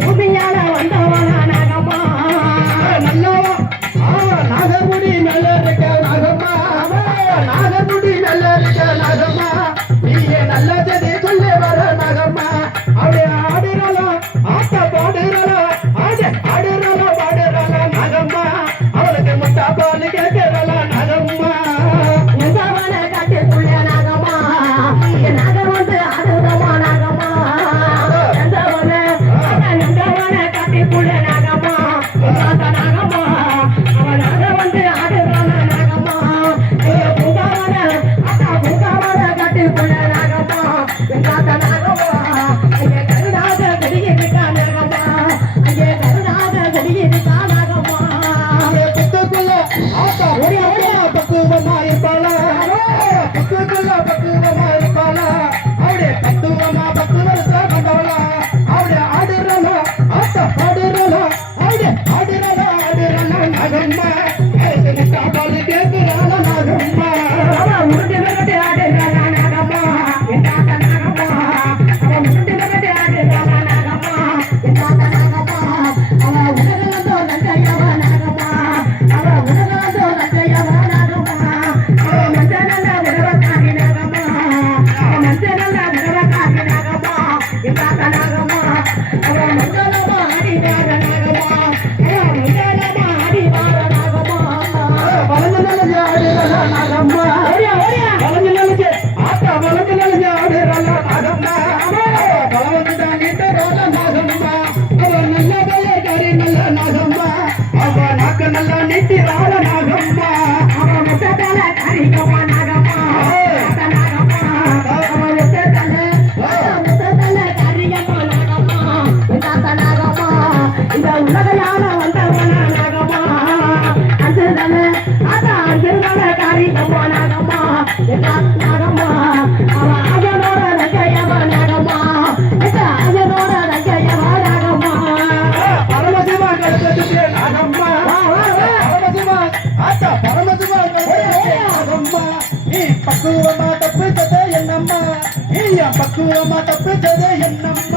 பூமியால வந்தவனா நாகம்மா. நல்லோ நாகமுடி நல்ல ஆடுறா ஆடுறா ஆடுறா ஆடுறா நகர்மா పక్కువ మా తప్పు చదే ఎన్నమ్మ? ఈ పక్కువ మా తప్పు చదే ఎన్నమ్మ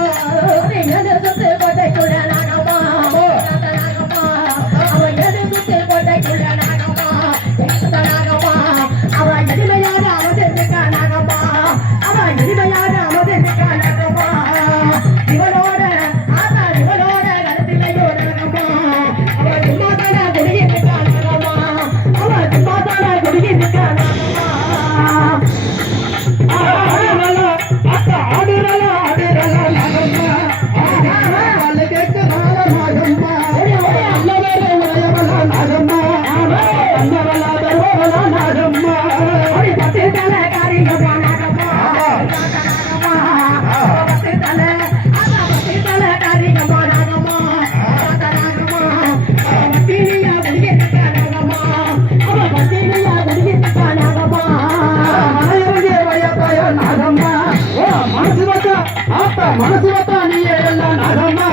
அப்ப மனசு வட்டா நீ எல்லாம் நகமா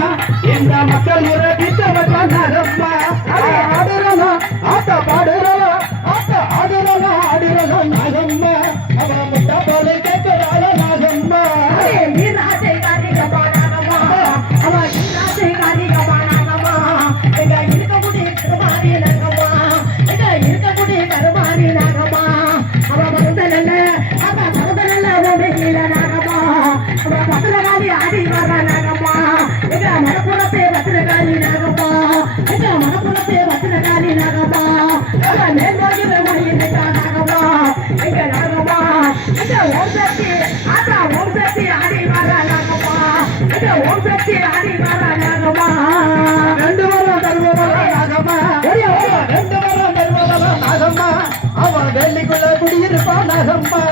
இந்த மக்கள் முறை మనకులపే భద్రకాళి నాగపా మనకులపే భద్రకాళి నాగపా నాగపా నాగపా ఓం శక్తి ఆట ఓం శక్తి ఆడి మారా నాగపా ఓం శక్తి ఆడి మారా నాగపా రెండు వరం తరువాల నాగమ్మా రెండు వరం తరువాల నాగమ్మా அவன் வெள்ளிக்குள்ள குடியிருப்பான் நாகம்மா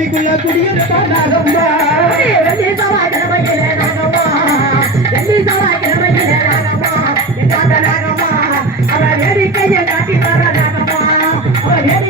செவிக்குள்ள குடியிருப்பா நாகம்மா எரிக்கையை காட்டி வர நாகம்மா அவன் எரி